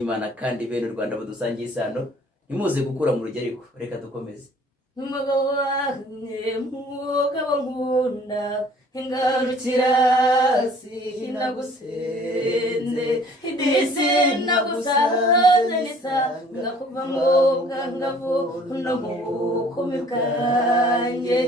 Imana kandi bene u Rwanda badusangiye isano nimuze gukura mu rugereko. Reka dukomeze. Umugabo wanjye mugabo nkunda ingarukira sinagusenze idisi nagusanze nisanga kuva mu bwangavu no mu bukumi bwanjye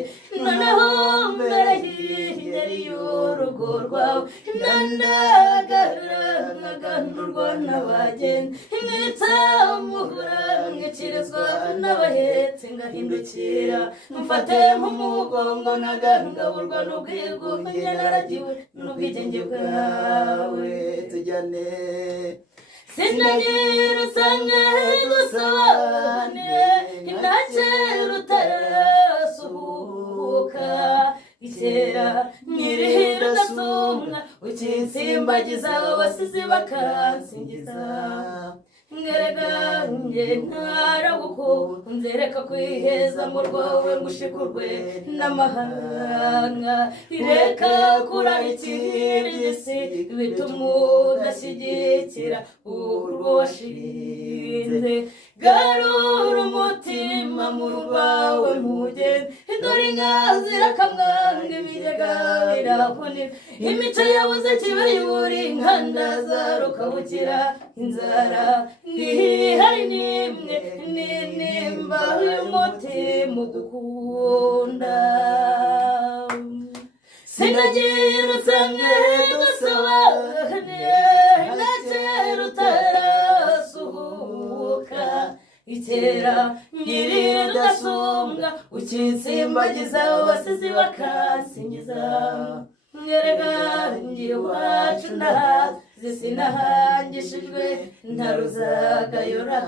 noneho mbarahiye y'urugo rwawe nandagara nkaganurwa n'abageni nkitsamura nkikirizwa n'abahetse ngahindukira mfate nk'umugongo nagangaburwa n'ubwigunge naragiwe n'ubwigenge bwawe Tujyane sinagira usange gusobanire intakera utarasuhuka ikera nyirihira udasumwa ukinsimbagiza abasizi bakansingiza ngeregange ntaragukunze reka kwiheza mu rwawe ngushikurwe n'amahanga reka kurarikira igisi bituma udashyigikira urwo washinze garura umutima mu rwawe ntugende dore inka zirakamwanga ibigega birahunira imico yabuze kiba yuri inkandaza rukabukira inzara ngihari nimwe n'inimba y'umutima udukunda sinagira usange dusobanire ntakera utarasuhuka ikera nyirira udasumbwa ukinsimbagiza abasizi bakansingiza ngeregange iwacu nahazi sinahangishijwe ntaruzagayora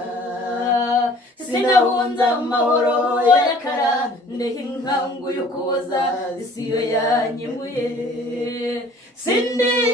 sinahunza amahoro y'akarande inkangu y'ukuboza isiyo yanyimuye